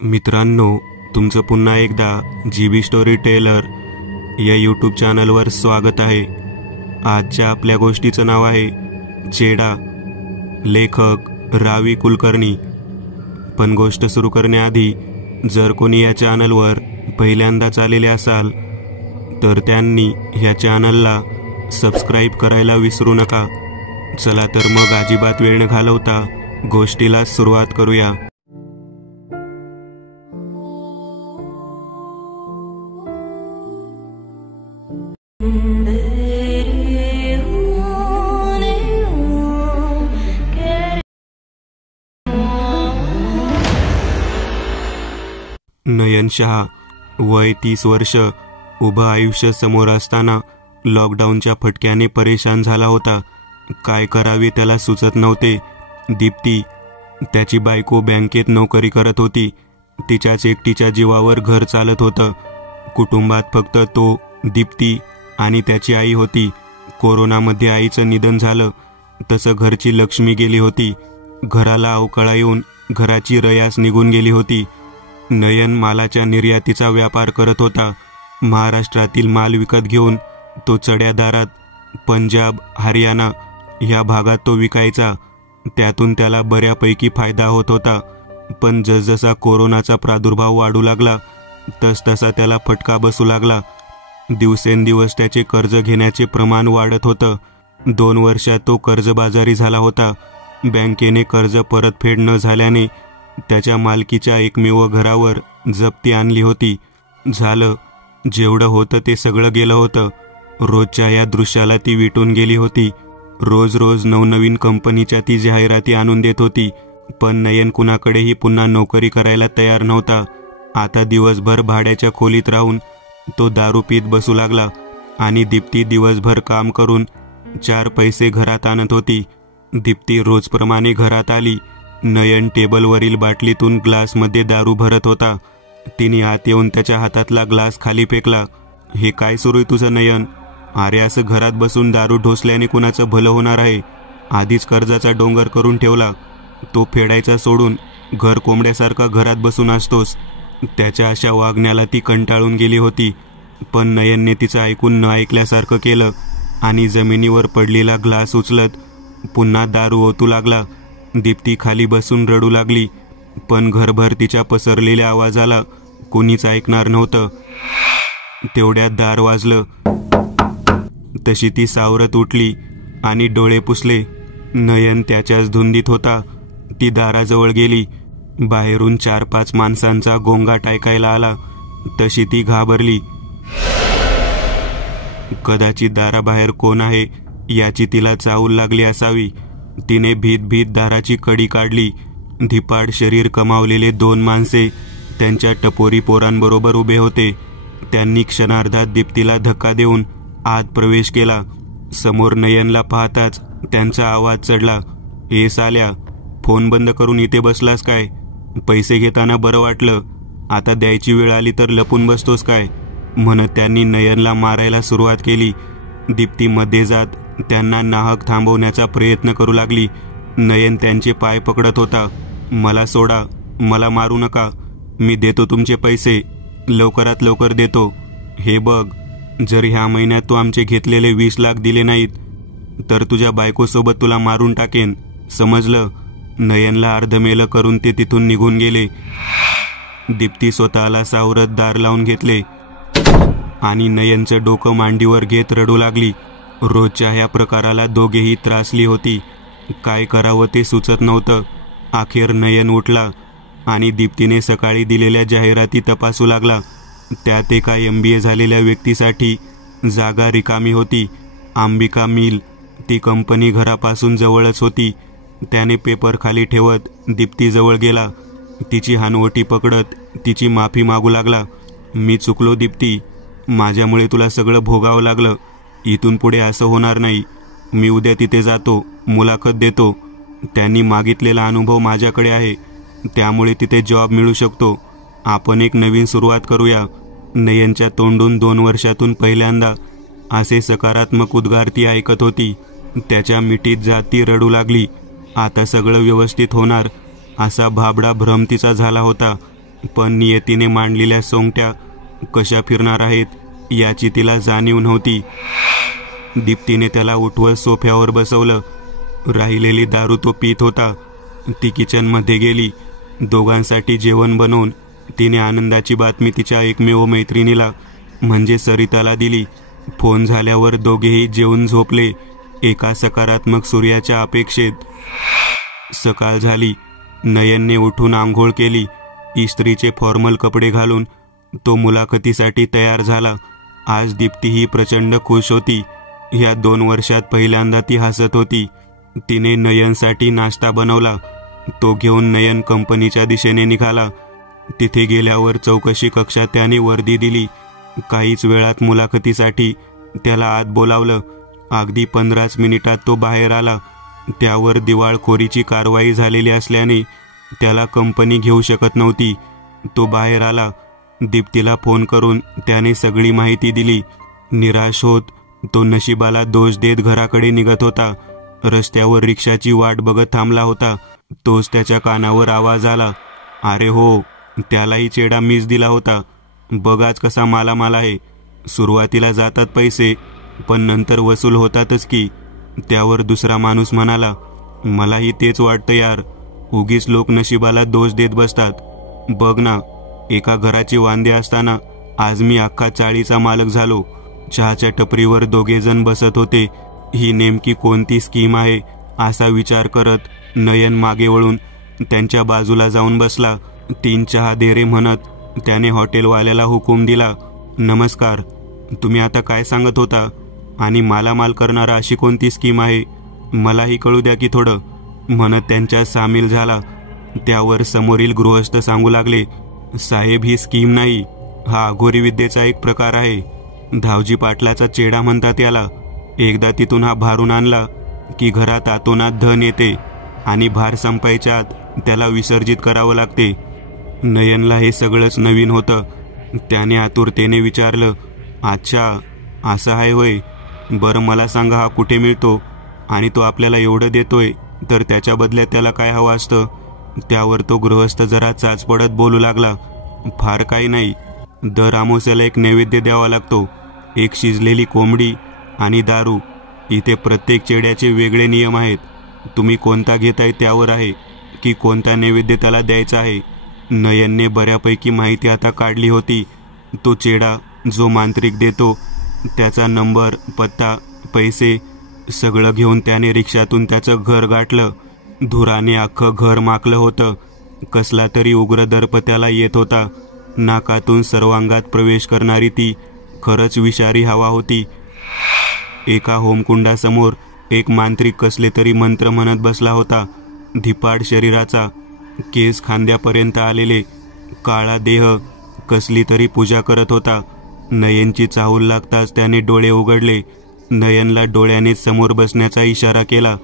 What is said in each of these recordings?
मित्रांनो, तुमचं पुन्हा एकदा जीबी स्टोरी टेलर या यूट्यूब चॅनलवर स्वागत आहे। आजच्या आपल्या गोष्टीचं नाव आहे चेडा, लेखक रावी कुलकर्णी। पण गोष्ट सुरू करण्याआधी जर कोणी या चॅनलवर पहिल्यांदाच आलेले असाल तर त्यांनी ह्या चॅनलला सबस्क्राईब करायला विसरू नका। चला तर मग अजिबात वेळ न घालवता गोष्टीला सुरुवात करूया। नयन शहा, वय 30 वर्ष, उभं आयुष्य समोर असताना लॉकडाऊनच्या फटक्याने परेशान झाला होता। काय करावे त्याला सुचत नव्हते। दीप्ती, त्याची बायको, बँकेत नोकरी करत होती। तिच्याच एकटीच्या जीवावर घर चालत होतं। कुटुंबात फक्त तो, दीप्ती आणि त्याची आई होती। कोरोनामध्ये आईचं निधन झालं तसं घरची लक्ष्मी गेली होती। घराला अवकळा येऊन घराची रयास निघून गेली होती। नयन मालाच्या निर्यातीचा व्यापार करत होता। महाराष्ट्रातील माल विकत घेऊन तो चढ्या दारात पंजाब, हरियाणा ह्या भागात तो विकायचा। त्यातून त्याला बऱ्यापैकी फायदा होत होता। पण जसजसा कोरोनाचा प्रादुर्भाव वाढू लागला तसतसा त्याला फटका बसू लागला। दिवसेंदिवस त्याचे कर्ज घेण्याचे प्रमाण वाढत होतं। 2 वर्षात तो कर्जबाजारी झाला होता। बँकेने कर्ज परतफेड न झाल्याने त्याच्या मालकीच्या एकमेव घरावर जप्ती आणली होती। झालं, जेवढं होतं ते सगळं गेलं होतं। रोजच्या या दृश्याला ती विटून गेली होती। रोज रोज नवनवीन कंपनीच्या ती जाहिराती आणून देत होती। पण नयन कुणाकडेही पुन्हा नोकरी करायला तयार नव्हता। आता दिवसभर भाड्याच्या खोलीत राहून तो दारू पीत बसू लागला आणि दीप्ती दिवसभर काम करून 4 पैसे घरात आणत होती। दीप्ती रोजप्रमाणे घरात आली। नयन टेबलवरील बाटलीतून ग्लासमध्ये दारू भरत होता। तिने आत येऊन त्याच्या हातातला ग्लास खाली फेकला। हे काय सुरू आहे तुझं नयन? अरे, असं घरात बसून दारू ढोसल्याने कुणाचं भलं होणार आहे? आधीच कर्जाचा डोंगर करून ठेवला, तो फेडायचा सोडून घर कोंबड्यासारखा घरात बसून असतोस। त्याच्या अशा वागण्याला ती कंटाळून गेली होती। पण नयनने तिचं ऐकून न ऐकल्यासारखं केलं आणि जमिनीवर पडलेला ग्लास उचलत पुन्हा दारू ओतू लागला। दीप्ती खाली बसून रडू लागली। पण घरभर तिच्या पसरलेल्या आवाजाला कोणीच ऐकणार नव्हतं। तेवढ्यात दार वाजलं। तशी ती सावरत उठली आणि डोळे पुसले। नयन त्याच्याच धुंदीत होता। ती दाराजवळ गेली। बाहेरून 4-5 माणसांचा गोंगाट ऐकायला आला। तशी ती घाबरली। कदाचित दाराबाहेर कोण आहे याची तिला चाहूल लागली असावी। तिने भीत भीत दाराची कडी काढली। धिपाड शरीर कमावलेले 2 माणसे त्यांच्या टपोरी पोरांबरोबर उभे होते। त्यांनी क्षणार्धात दीप्तीला धक्का देऊन आत प्रवेश केला। समोर नयनला पाहताच त्यांचा आवाज चढला, "ए साल्या, फोन बंद करून इथे बसलास काय? पैसे घेताना बरं वाटलं, आता द्यायची वेळ आली तर लपून बसतोस काय?" म्हणत त्यांनी नयनला मारायला सुरुवात केली। दीप्ती मध्ये जात त्यांना नाहक थांबवण्याचा प्रयत्न करू लागली। नयन त्यांचे पाय पकडत होता। "मला सोडा, मला मारू नका, मी देतो तुमचे पैसे, लवकरात लवकर देतो। हे बघ, जर ह्या महिन्यात तू आमचे घेतलेले 20 लाख दिले नाहीत तर तुझ्या बायकोसोबत तुला मारून टाकेन, समजलं?" नयनला अर्धमेलं करून ते तिथून निघून गेले। दीप्ती स्वतःला सावरत दार लावून घेतले आणि नयनचं डोकं मांडीवर घेत रडू लागली। रोजच्या ह्या प्रकाराला दोघेही त्रासली होती। काय करावं ते सुचत नव्हतं। अखेर नयन उठला आणि दीप्तीने सकाळी दिलेल्या जाहिराती तपासू लागला। त्यात एका MBA झालेल्या व्यक्तीसाठी जागा रिकामी होती। अंबिका मिल, ती कंपनी घरापासून जवळच होती। त्याने पेपर खाली ठेवत दीप्तीजवळ गेला। तिची हानवटी पकडत तिची माफी मागू लागला। "मी चुकलो दीप्ती, माझ्यामुळे तुला सगळं भोगावं लागलं। इथून पुढे असं होणार नाही। मी उद्या तिथे जातो, मुलाखत देतो। त्यांनी मागितलेला अनुभव माझ्याकडे आहे, त्यामुळे तिथे जॉब मिळू शकतो। आपण एक नवीन सुरुवात करूया." नयनच्या तोंडून 2 वर्षातून पहिल्यांदा असे सकारात्मक उद्गार ती ऐकत होती। त्याच्या मिठीत जात ती रडू लागली। आता सगळं व्यवस्थित होणार असा भाबडा भ्रम तिचा झाला होता। पण नियतीने मांडलेल्या सोंगट्या कशा फिरणार आहेत याची तिला जाणीव नव्हती. दीप्तीने त्याला उठवत सोफ्यावर बसवलं. राहिलेली दारू तो पीत होता. ती किचनमध्ये गेली. दोघांसाठी जेवण बनवून तिने आनंदाची बातमी तिच्या एकमेव मैत्रिणीला म्हणजे सरिताला दिली. फोन झाल्यावर दोघेही जेवून झोपले, एका सकारात्मक सूर्याच्या अपेक्षेत. सकाळ झाली. नयनने उठून आंघोळ केली. इस्त्रीचे फॉर्मल कपडे घालून तो मुलाखतीसाठी तयार झाला. आज दीप्तीही प्रचंड खुश होती. ह्या 2 वर्षात पहिल्यांदा ती हसत होती. तिने नयनसाठी नाश्ता बनवला. तो घेऊन नयन कंपनीच्या दिशेने निघाला. तिथे गेल्यावर चौकशी कक्षात त्याने वर्दी दिली. काहीच वेळात मुलाखतीसाठी त्याला आत बोलावलं. अगदी 15 मिनिटात तो बाहेर आला. त्यावर दिवाळखोरीची कारवाई झालेली असल्याने त्याला कंपनी घेऊ शकत नव्हती. तो बाहेर आला. दीप्तीला फोन करून त्याने सगळी माहिती दिली. निराश होत तो नशिबाला दोष देत घराकडे निघत होता. रस्त्यावर रिक्षाची वाट बघत थांबला होता. तोच त्याच्या कानावर आवाज आला. अरे हो, त्यालाही चेडा मीच दिला होता. बघाच कसा मालामाल आहे. सुरुवातीला जातात पैसे, पण नंतर वसूल होतातच की. त्यावर दुसरा माणूस म्हणाला, मलाही तेच वाटतं यार. उगीच लोक नशिबाला दोष देत बसतात. बघ ना, एका घराचे वांदे असताना आज मी अख्खा चाळीचा मालक झालो. चहाच्या टपरीवर दोघेजण बसत होते. ही नेमकी कोणती स्कीम आहे असा विचार करत नयन मागे वळून त्यांच्या बाजूला जाऊन बसला. 3 चहा दे रे म्हणत त्याने हॉटेलवाल्याला हुकूम दिला. नमस्कार, तुम्ही आता काय सांगत होता? आणि मालामाल करणारा अशी कोणती स्कीम आहे? मलाही कळू द्या की थोडं, म्हणत त्यांच्यात सामील झाला. त्यावर समोरील गृहस्थ सांगू लागले, साहेब, ही स्कीम नाही, हा अघोरी विद्येचा एक प्रकार आहे. धावजी पाटलाचा चेडा म्हणतात याला. एकदा तिथून हा भारून आणला की घरात आतोनात धन येते आणि भार संपायच्या आत त्याला विसर्जित करावं लागते. नयनला हे सगळंच नवीन होतं. त्याने आतुरतेने विचारलं, अच्छा, असं आहे होय. बरं, मला सांगा, हा कुठे मिळतो? आणि तो आपल्याला एवढं देतोय तर त्याच्या बदल्यात त्याला काय हवं असतं? त्यावर तो गृहस्थ जरा चाचपडत बोलू लागला, फार काही नाही. दर अमावस्याला एक नैवेद्य द्यावा लागतो. एक शिजलेली कोंबडी आणि दारू. इथे प्रत्येक चेड्याचे वेगळे नियम आहेत. तुम्ही कोणता घेताय त्यावर आहे की कोणता नैवेद्य त्याला द्यायचा आहे. नयनने बऱ्यापैकी माहिती आता काढली होती. तो चेडा जो मांत्रिक देतो त्याचा नंबर, पत्ता, पैसे सगळं घेऊन त्याने रिक्षातून त्याचं घर गाठलं. धुराने अख्खं घर माकलं होतं. कसला तरी उग्र दर्प त्याला येत होता. नाकातून सर्वांगात प्रवेश करणारी ती खरंच विषारी हवा होती. एका होमकुंडासमोर एक मांत्रिक कसले तरी मंत्र म्हणत बसला होता. धिपाड शरीराचा, केस खांद्यापर्यंत आलेले, काळा देह कसली तरी पूजा करत होता. नयनची चाहूल लागताच त्याने डोळे उघडले. नयनला डोळ्यानेच समोर बसण्याचा इशारा केला.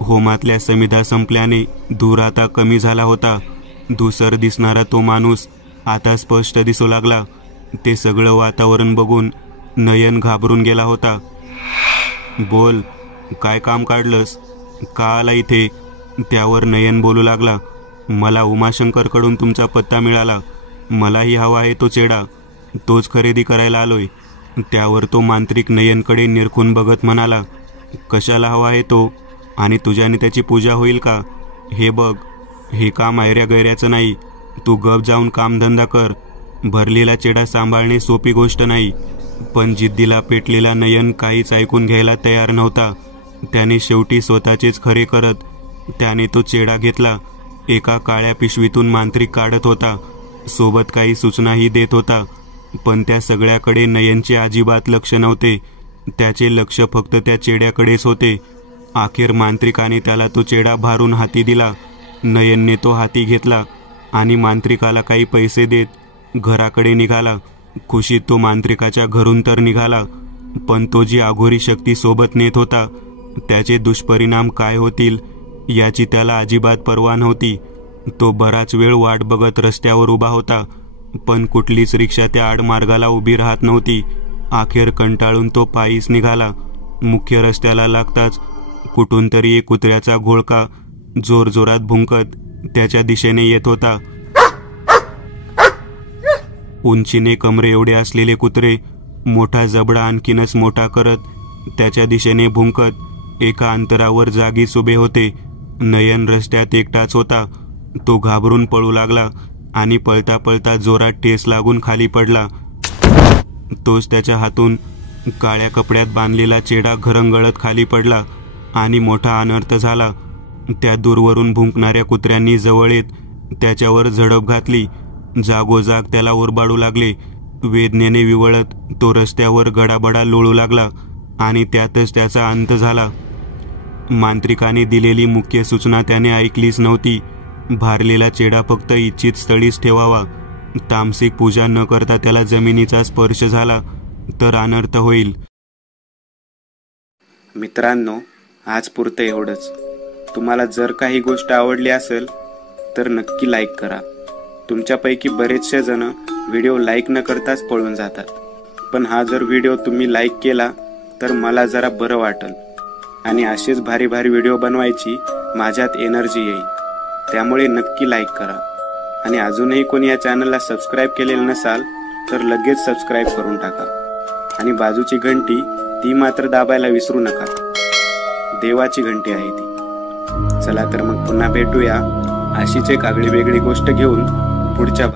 होमातल्या समिधा संपल्याने धूर आता कमी झाला होता. धुसर दिसणारा तो माणूस आता स्पष्ट दिसू लागला. ते सगळं वातावरण बघून नयन घाबरून गेला होता. बोल, काय काम काढलंस? का आला इथे? त्यावर नयन बोलू लागला, मला उमाशंकरकडून तुमचा पत्ता मिळाला. मलाही हवा आहे तो चेडा. तोच खरेदी करायला आलोय. त्यावर तो मांत्रिक नयनकडे निरखून बघत म्हणाला, कशाला हवा आहे तो? आणि तुझ्याने त्याची पूजा होईल का? हे बघ, हे काम ऐऱ्या गैऱ्याचं नाही. तू गप जाऊन कामधंदा कर. भरलेला चेडा सांभाळणे सोपी गोष्ट नाही. पण जिद्दीला पेटलेला नयन काहीच ऐकून घ्यायला तयार नव्हता. त्याने शेवटी स्वतःचेच खरे करत त्याने तो चेडा घेतला. एका काळ्या पिशवीतून मांत्रिक काढत होता. सोबत काही सूचनाही देत होता. पण त्या सगळ्याकडे नयनचे अजिबात लक्ष नव्हते. त्याचे लक्ष फक्त त्या चेड्याकडेच होते. अखेर मांत्रिकाने त्याला तो चेडा भारून हाती दिला. नयनने तो हाती घेतला आणि मांत्रिकाला काही पैसे देत घराकडे निघाला. खुशीत तो मांत्रिकाच्या घरून तर निघाला, पण तो जी अघोरी शक्ती सोबत नेत होता त्याचे दुष्परिणाम काय होतील याची त्याला अजिबात पर्वा नव्हती. तो बराच वेळ वाट बघत रस्त्यावर उभा होता, पण कुठलीच रिक्षा त्या आडमार्गाला उभी राहत नव्हती. अखेर कंटाळून तो पायीच निघाला. मुख्य रस्त्याला लागताच कुठून तरी एक कुत्र्याचा घोळका जोरजोरात भुंकत त्याच्या दिशेने येत होता. उंचीने कमरे एवढे असलेले कुत्रे मोठा जबडा आणखीनच मोठा करत त्याच्या दिशेने भुंकत एका अंतरावर जागीच उभे होते. नयन रस्त्यात एकटाच होता. तो घाबरून पळू लागला आणि पळता पळता जोरात ठेस लागून खाली पडला. तोच त्याच्या हातून काळ्या कपड्यात बांधलेला चेडा घरंगळत खाली पडला आणि मोठा अनर्थ झाला. त्या दूरवरून भुंकणाऱ्या कुत्र्यांनी जवळ येत त्याच्यावर झडप घातली. जागोजाग त्याला ओरबाडू लागले. वेदनेने विवळत तो रस्त्यावर गडाबडा लोळू लागला आणि त्यातच त्याचा अंत झाला. मांत्रिकाने दिलेली मुख्य सूचना त्याने ऐकलीच नव्हती. भारलेला चेडा फक्त इच्छित स्थळीच ठेवावा. तामसिक पूजा न करता त्याला जमिनीचा स्पर्श झाला तर अनर्थ होईल. मित्रांनो, आज पुरतं एवढंच. तुम्हाला जर काही गोष्ट आवडली असेल तर नक्की लाईक करा. तुमच्यापैकी बरेचसे जण व्हिडिओ लाईक न करताच पळून जातात, पण हा जर व्हिडिओ तुम्ही लाईक केला तर मला जरा बरं वाटेल आणि असेच भारी भारी व्हिडिओ बनवायची माझ्यात एनर्जी येईल. त्यामुळे नक्की लाईक करा आणि अजूनही कोणी या चॅनलला सबस्क्राईब केलेलं नसाल तर लगेच सबस्क्राईब करून टाका आणि बाजूची घंटी ती मात्र दाबायला विसरू नका. देवाची घंटी आहे ती. चला तर मग पुन्हा भेटूया अशीच एक आगळी वेगळी गोष्ट घेऊन पुढच्या